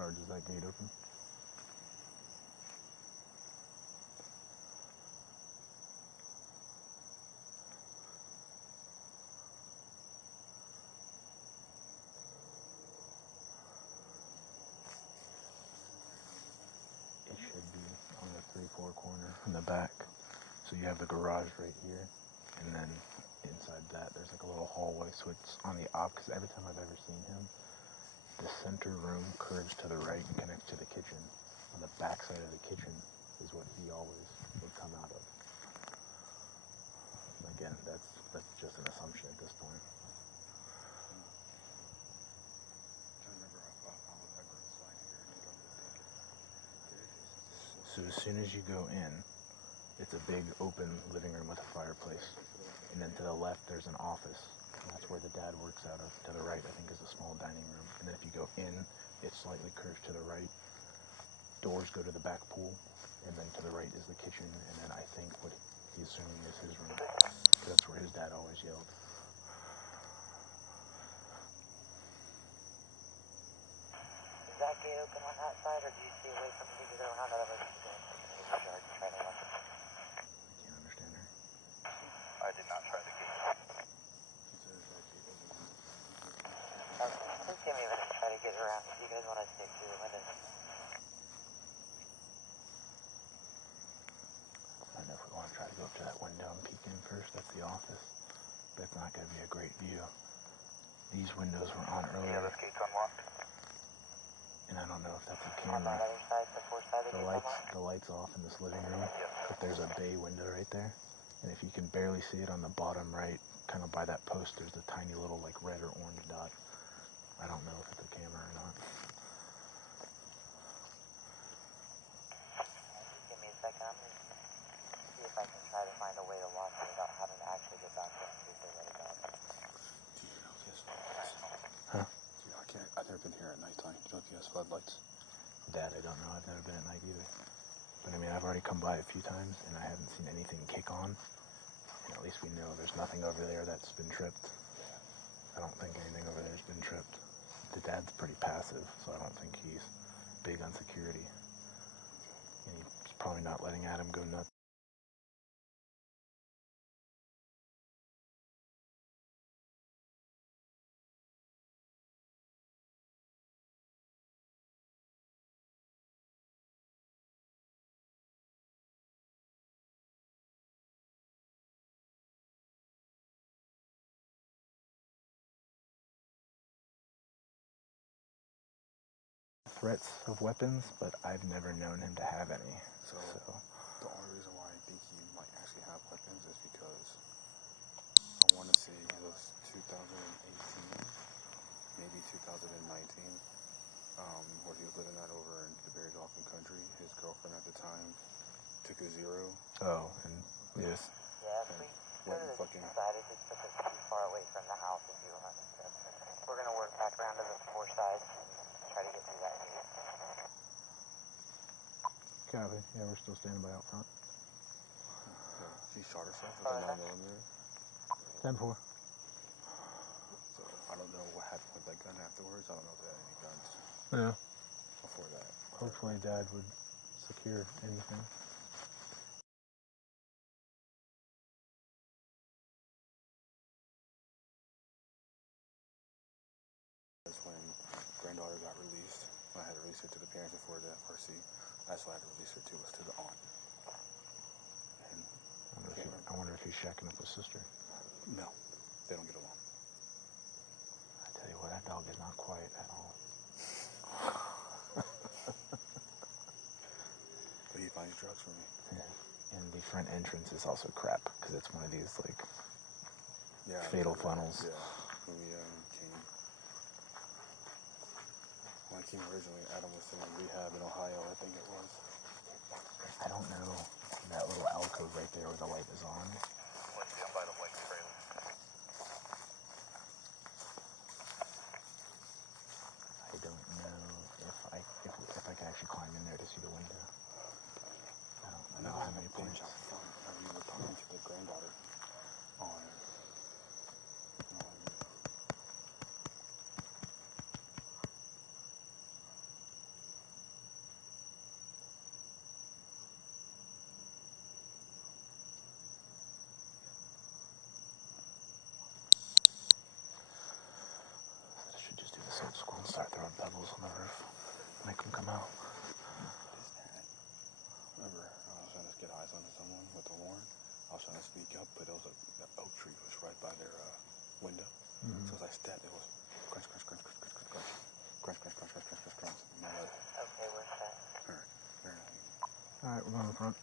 Sarge, is that gate open? It should be on the 3-4 corner in the back. So you have the garage right here, and then inside that there's like a little hallway, so it's on the opposite. Every time I've ever seen him, the center room curves to the right and connects to the kitchen. On the back side of the kitchen is what he always would come out of. Again, that's just an assumption at this point. So as soon as you go in, it's a big open living room with a fireplace. And then to the left, there's an office. And that's where the dad works out of. To the right, I think, is a small dining room. And then if you go in, it slightly curves to the right. Doors go to the back pool. And then to the right is the kitchen. And then I think what he's assuming is his room. That's where his dad always yelled. Is that gate open on that side, or do you see away from me to go around the other side? I can't understand her. I did not try the gate. Just give me a minute to try to get around if you guys want to stay through the windows. I don't know if we want to try to go up to that window and peek in first. That's the office. That's not going to be a great view. These windows were on earlier. Yeah, this gate's unlocked. And I don't know if that's a On camera. that other side, the fourth side of The light's off in this living room, but there's a bay window right there. And if you can barely see it on the bottom right, kind of by that post, there's a tiny little like red or orange dot. I don't know if it's a camera or not. Just give me a second. I'm going to see if I can try to find a way to lock it without having to actually get back there and see if they let it go. Do you know if he has floodlights? Huh? I've never been here at nighttime. Do you know if he has floodlights? That I don't know. I've never been at night either. But I mean, I've already come by a few times, and I haven't seen anything kick on. And at least we know there's nothing over there that's been tripped. I don't think anything over there has been tripped. The dad's pretty passive, so I don't think he's big on security. And he's probably not letting Adam go nuts. Threats of weapons, but I've never known him to have any. So the only reason why I think he might actually have weapons is because I want to say it was 2018, maybe 2019, where he was living out over in DEBARY Golfing Country. His girlfriend at the time took a zero. Oh, and yes. Yeah, if we go to the fucking side, it just puts us too far away from the house if you want. So we're going to work back around to the four sides and try to get through that gate. Copy. Yeah, we're still standing by out front. She shot herself with a 9mm. 10-4. So I don't know what happened with that gun afterwards. I don't know if they had any guns Yeah. before that. Hopefully Dad would secure anything. That's when granddaughter got released. I had to release her to the parents before the FRC. That's why I had to release her to, was to the aunt. And I wonder if he's shacking up with sister. no, they don't get along. I tell you what, that dog is not quiet at all. But he finds drugs for me. Yeah. And the front entrance is also crap, because it's one of these, like, fatal funnels. Yeah, when we came. When I came originally, Adam was still in rehab in Ohio, I think it was. I don't know that little alcove right there where the light is on. Let's see, I'm by the white trailer. I don't know if I can actually climb in there to see the window. I don't know how many points. Out front, we were talking to the granddaughter on cables on the roof. Make them come out. Remember, I was trying to get eyes on someone with a warrant. I was trying to speak up, but the oak tree was right by their window. So as I stepped, it was crunch, crunch, crunch, crunch, crunch, crunch, crunch, crunch, crunch, crunch, crunch, crunch, crunch. Okay, we're set. All right, we're going in front.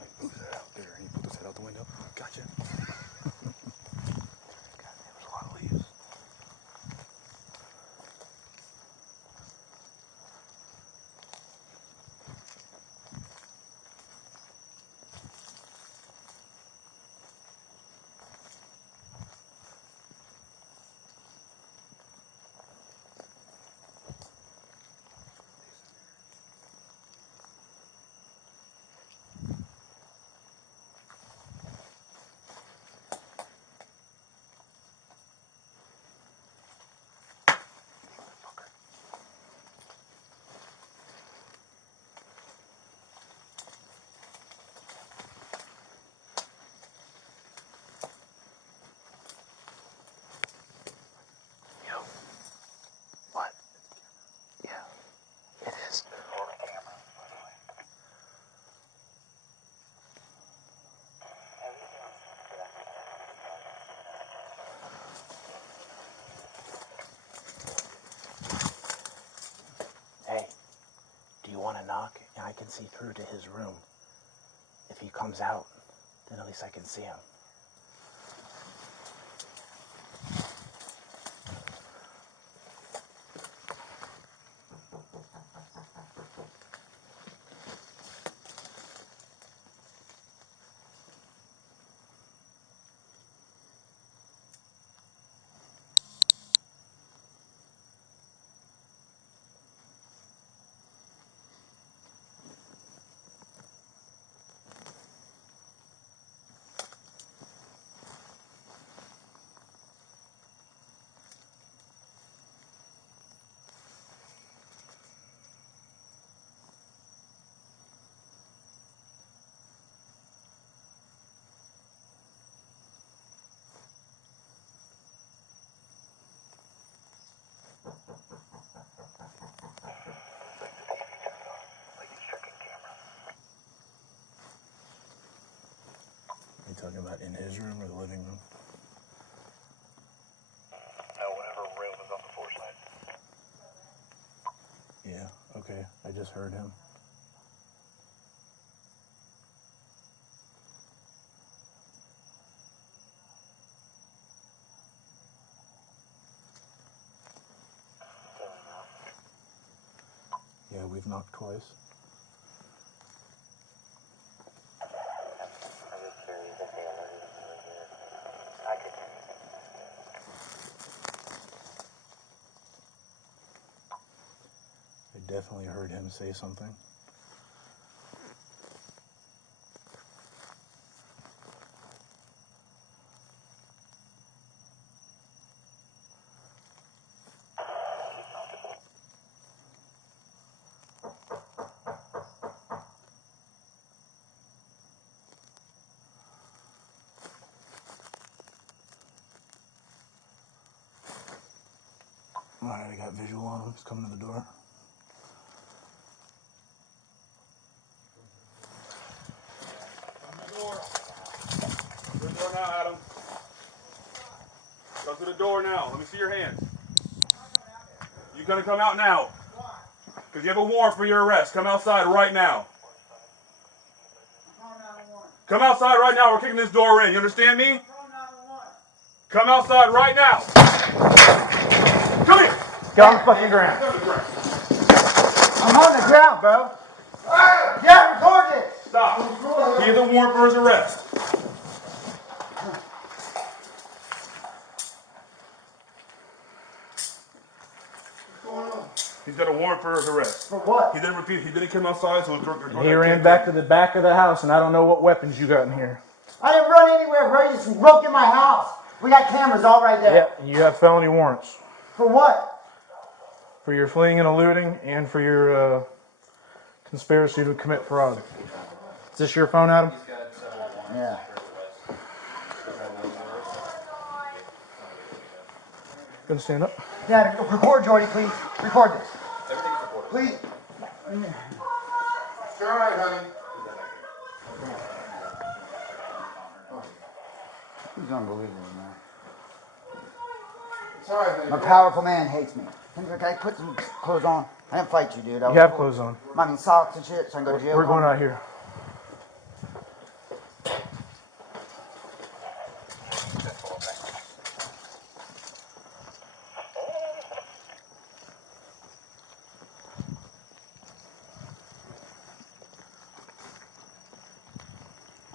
Like, who's that out there? He put his head out the window. Gotcha. God, there's a lot of leaves. What? Yeah, it is. Hey, do you want to knock? And I can see through to his room. If he comes out, then at least I can see him. Are you talking about in his room or the living room? No, whatever room is on the foresight. Yeah, okay. I just heard him. Yeah, we've knocked twice. I'm just curious if they alerted us over here. I could. I definitely heard him say something. Alright, I got visual on him. He's coming to the door. Go to the door now, Adam. Go to the door now. Let me see your hands. You're going to come out now. Because you have a warrant for your arrest. Come outside right now. Come outside right now. We're kicking this door in. You understand me? Come outside right now. Come here. Get on the fucking ground. I'm on the ground, bro. Yeah, record it. Stop. He has a warrant for his arrest. He's got a warrant for his arrest. For what? He didn't repeat. He didn't come outside, so He ran back to the back of the house, and I don't know what weapons you got in here. I didn't run anywhere, bro. You just broke in my house. We got cameras all right there. Yep, and you have felony warrants. For what? For your fleeing and eluding, and for your conspiracy to commit fraud. Is this your phone, Adam? Yeah. Gonna stand up. Dad, record, Jordy, please. Record this. Please. It's all right, honey. He's unbelievable, man. It's all right, honey. My powerful man hates me. Can I put some clothes on? I didn't fight you, dude. You have clothes on. I mean, socks and shit, so I can go to jail. We're going out here.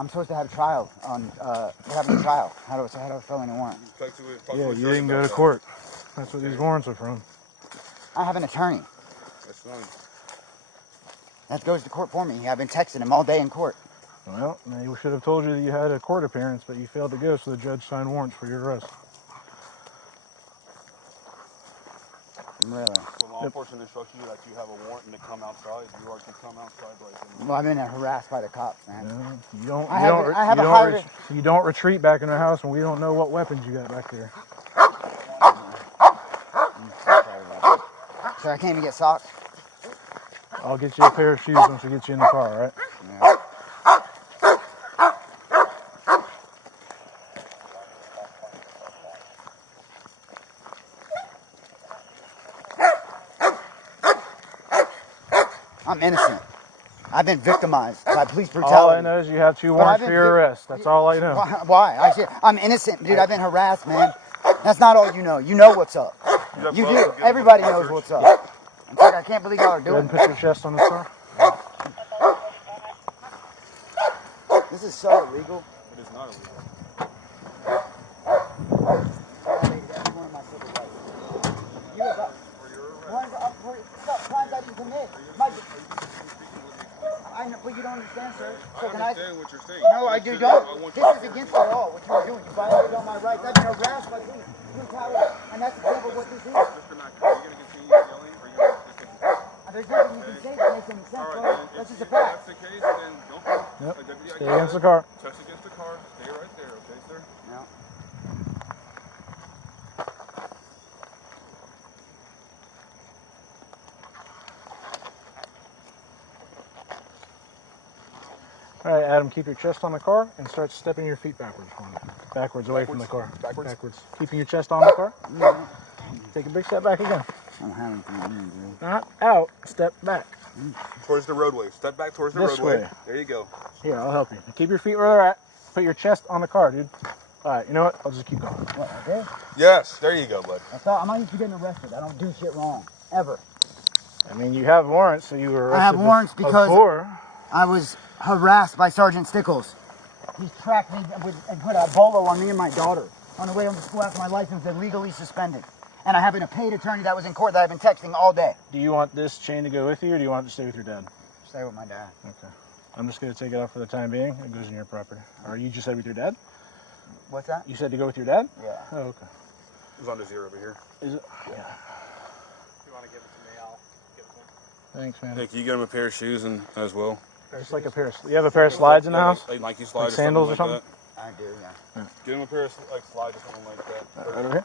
I'm supposed to have a trial on, we're having a trial. How do I fill in a warrant? Yeah, you didn't go to court. That's what these warrants are from. I have an attorney. That's fine. That goes to court for me. I've been texting him all day in court. Well, they should have told you that you had a court appearance, but you failed to go, so the judge signed warrants for your arrest. Really? When law enforcement instructs you that you have a warrant and to come outside, you are to come outside right then. Well, I've been harassed by the cops, man. Yeah, you don't retreat back in the house, and we don't know what weapons you got back there. So I can't even get socks? I'll get you a pair of shoes once we get you in the car, all right? Yeah. I'm innocent. I've been victimized by police brutality. All I know is you have 2 warrants for your arrest. That's all I know. Why? I'm innocent, dude. I've been harassed, man. That's not all you know. You know what's up. You do. Everybody knows what's up. In fact, I can't believe y'all are Go ahead doing and put your chest on this car. this. Is so illegal. It is not illegal. Crimes I didn't commit. I know, but you don't understand, sir. So I understand what you're saying. No, I do don't. This is against the law, what you were doing. You violated all my rights. I've been harassed by police brutality, and that's exactly what this is. Mr. Mack, are you going to continue yelling, or are you going to just take it? There's nothing you can say that makes any sense, All bro. right, then, That's just a if fact. that's the case, then don't go. Yep. Deputy, Stay against the car. Chest against the car. Stay right there, okay, sir? No. All right, Adam, keep your chest on the car and start stepping your feet backwards for me. Backwards, away from the car. Backwards? Keeping your chest on the car. No. Take a big step back again. I'm having fun, dude. Not out, step back. Towards the roadway. Step back towards the This roadway. way. There you go. Here, I'll help you. Keep your feet where they're at. Put your chest on the car, dude. All right, you know what? I'll just keep going. What, okay? Yes, there you go, bud. I'm not used to getting arrested. I don't do shit wrong. Ever. I mean, you have warrants, so you were arrested. I have warrants because before. I was harassed by Sergeant Nichols. He tracked me and put a bolo on me and my daughter on the way home to school after my license was illegally suspended. And I have a paid attorney that was in court that I've been texting all day. Do you want this chain to go with you, or do you want it to stay with your dad? Stay with my dad. Okay. I'm just going to take it off for the time being. It goes in your property. Or you just said with your dad? What's that? You said to go with your dad? Yeah. Oh, okay. It's on the zero over here. Is it? Yeah. If you want to give it to me, I'll give it to him. Thanks, man. Hey, can you get him a pair of shoes and as well? Just like a pair of... You have a pair of slides in the house? Like Nike slides, Like sandals or something? I do, yeah. Get him a pair of slides or something like that. Right over here?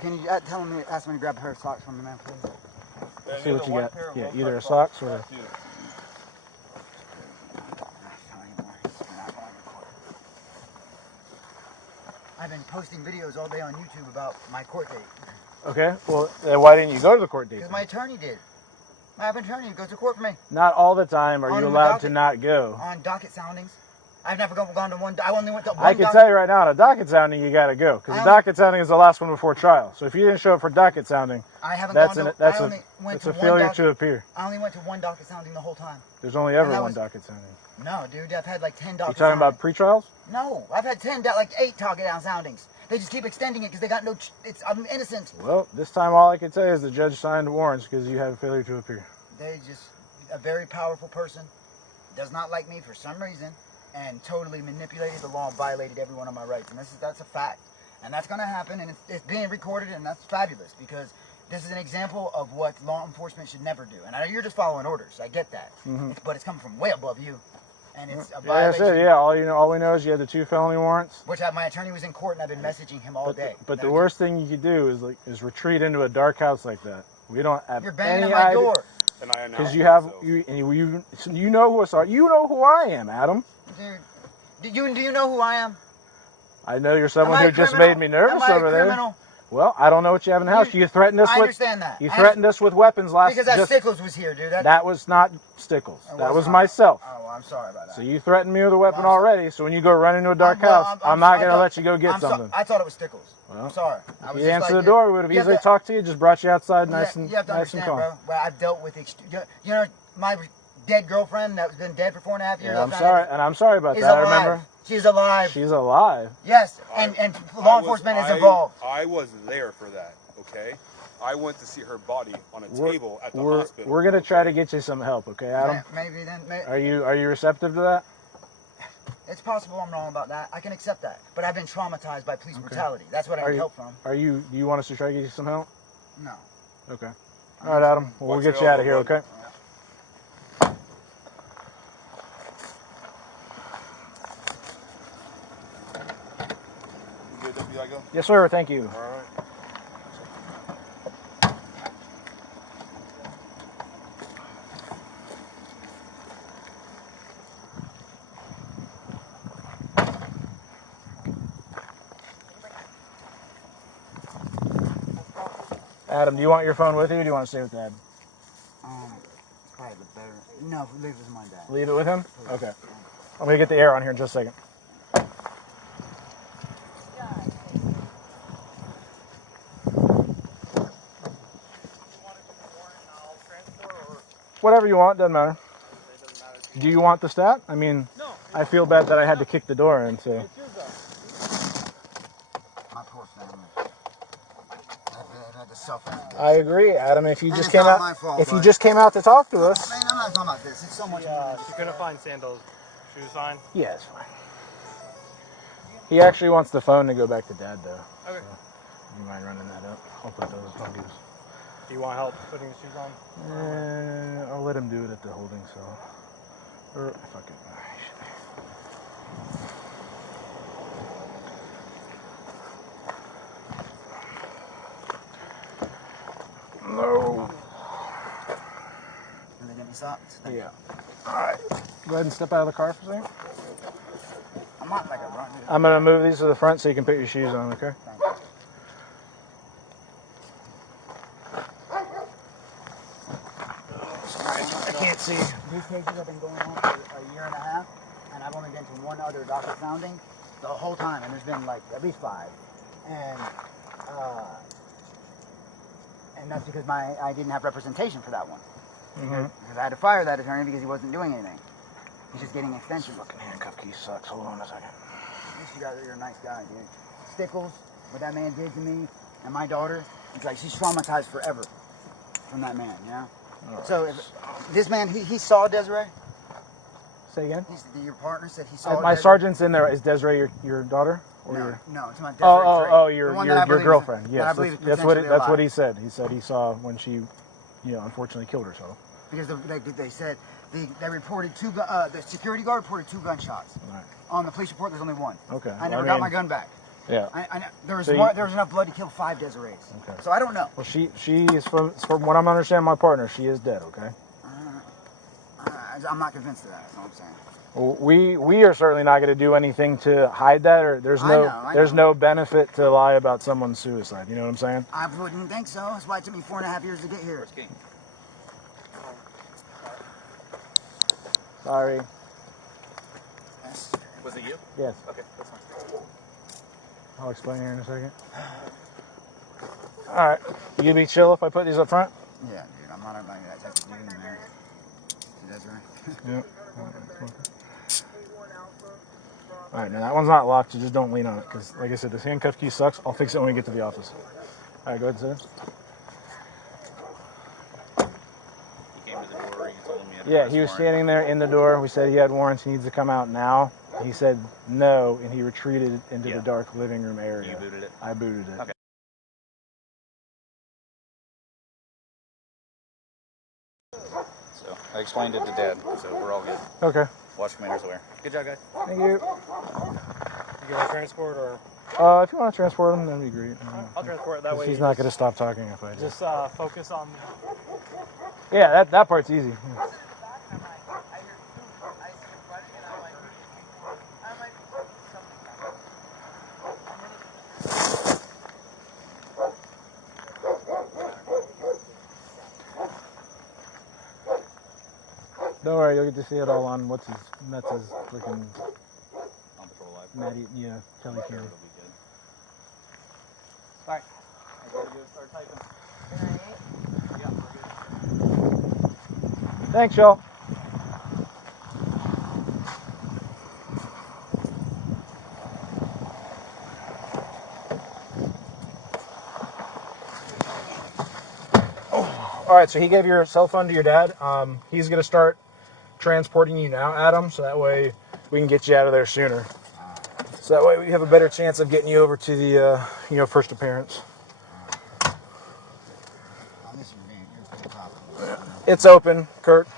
Can you ask me to grab a pair of socks from the man, please? Let's see what you got. Yeah, either a socks or... I've been posting videos all day on YouTube about my court date. Okay, well, then why didn't you go to the court date? Because my attorney did. I have an attorney who goes to court for me. Not all the time are On you the allowed docket. to not go. On docket soundings. I've never gone to one. I only went to one. I can tell you right now, on a docket sounding, you got to go. Because the docket sounding is the last one before trial. So if you didn't show up for docket sounding, I haven't that's gone to. that's I a only went it's to a one failure docket, to appear. I only went to one docket sounding the whole time. There's only ever And that one was- docket sounding. No, dude, I've had like 10 You docket talking about soundings. pre-trials? No, I've had 10, like 8 docket down soundings. They just keep extending it because they got no. I'm innocent. Well, this time all I can say is the judge signed warrants because you have a failure to appear. They just a very powerful person does not like me for some reason and totally manipulated the law and violated every one of my rights. And that's a fact. And that's going to happen, and it's being recorded, and that's fabulous because this is an example of what law enforcement should never do. And I know you're just following orders. I get that. But it's coming from way above you. And it's a Yeah, violation. that's it. Yeah, all we know is you had the 2 felony warrants. Which my attorney was in court, and I've been messaging him all day. But the worst thing you could do is retreat into a dark house like that We don't have You're banging any at my idea. door. And I announced Because you have myself. you know who I You know who I am, Adam. Dude, do you know who I am? I know you're someone Am I who a just criminal? made me nervous Am I a over there. criminal? Well, I don't know what you have in the house. You threatened us I with. understand that. You threatened us with weapons last. Because that Stickles was here, dude. That was not Stickles. That was not. myself. Oh, well, I'm sorry about that. So you threatened me with a weapon already. So when you go run into a dark house, I'm not going to let you go get something. I thought it was Stickles. Well, I'm sorry. If you answered the door, we would have easily talked to you. Just brought you outside, nice and You have to nice and understand, calm. bro. Well, I've dealt with you know my dead girlfriend that's been dead for 4.5 years. Yeah, I'm sorry, and I'm sorry about that. I remember. She's alive. She's alive. Yes, and law enforcement is involved. I was there for that, okay? I went to see her body on a table at the hospital. We're going to try to get you some help, okay, Adam? Maybe then. Are you receptive to that? It's possible I'm wrong about that. I can accept that. But I've been traumatized by police brutality. That's what I need help from. Do you want us to try to get you some help? No. Okay. All right, Adam. Well, we'll get you out of here, okay? Yes, sir. Thank you. All right. Adam, do you want your phone with you, or do you want to stay with Dad? Probably better. No, leave it with my dad. Leave it with him? Okay. I'm going to get the air on here in just a second. Whatever you want, doesn't matter. Do you want the stat? I mean, no. I feel bad that I had to kick the door in, so. My poor family. I've had to suffer. I agree, Adam. If you And just it's came not out, my fault, if you but- just came out to talk to us. Man, I'm not talking about this. It's so much more. She couldn't find Sandals. She was fine. Yeah, it's fine. He actually wants the phone to go back to Dad, though. Okay. So, you mind running that up? I'll put those on you. Do you want help putting the shoes on? I'll let him do it at the holding cell. Or fuck it. No. Can they get me socks? Yeah. All right. Go ahead and step out of the car for a second. I'm not like a run. I'm gonna move these to the front so you can put your shoes on. Okay. Thank you. I can't see. These cases have been going on for a year and a half, and I've only been to one other docket sounding the whole time, and there's been like at least 5. And that's because I didn't have representation for that one. Because I had to fire that attorney because he wasn't doing anything. He's just getting extensions. Fucking handcuff key sucks. Hold on a second. At least you're a nice guy, dude. Stickles, what that man did to me and my daughter, it's like she's traumatized forever from that man, you know? Right. So if this man, he saw Desiree? Say again? Your partner said he saw my Desiree? sergeant's in there. Is Desiree your daughter? Or no, it's my Desiree. Your girlfriend. Yes, that's what he said. He said he saw when she, unfortunately killed herself. Because they said they reported the security guard reported 2 gunshots. Right. On the police report, there's only 1. Okay. I never got my gun back. Yeah. There was enough blood to kill 5 Desirees. Okay. So I don't know. Well, she is from what I'm understanding, my partner, she is dead. Okay. I'm not convinced of that. That's what I'm saying. Well, we are certainly not going to do anything to hide that, or there's no benefit to lie about someone's suicide. You know what I'm saying? I wouldn't think so. That's why it took me 4.5 years to get here. King? Sorry. Was it you? Yes. Okay, that's fine. I'll explain here in a second. All right. You be chill if I put these up front? Yeah, dude. I'm not like that type of dude, man. See, that's right. Yeah. All right, now that one's not locked, so just don't lean on it, because, like I said, this handcuff key sucks. I'll fix it when we get to the office. All right, go ahead, sir. He came to the door, he told him he had Yeah, he was standing there in the door. We said he had warrants, he needs to come out now. He said no, and he retreated into the dark living room area. You booted it? I booted it. Okay. So, I explained it to Dad, so we're all good. Okay. Watch Commander's aware. Good job, guys. Thank you. You want transport or? If you want to transport him, that'd be great. I'll transport it that way. He's not going to stop talking if I do. Just focus on. Yeah, that part's easy. Don't worry, you'll get to see it all on what's his freaking On Patrol Live. Maddie, yeah, Kelly Sure, Cam. it'll be good. Alright. I'm ready to start typing. Yeah, we're good. Thanks, y'all. All right, so he gave your cell phone to your dad. He's going to start transporting you now, Adam, so that way we can get you out of there sooner. So that way we have a better chance of getting you over to the, first appearance. It's open, Kurt.